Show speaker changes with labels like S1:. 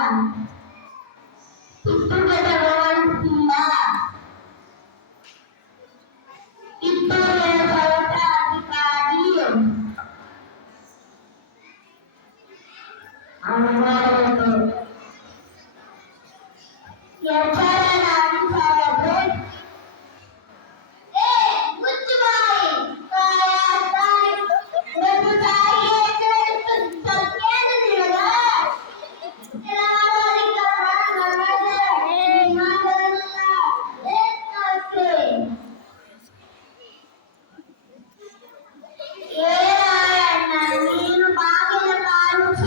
S1: one. Together.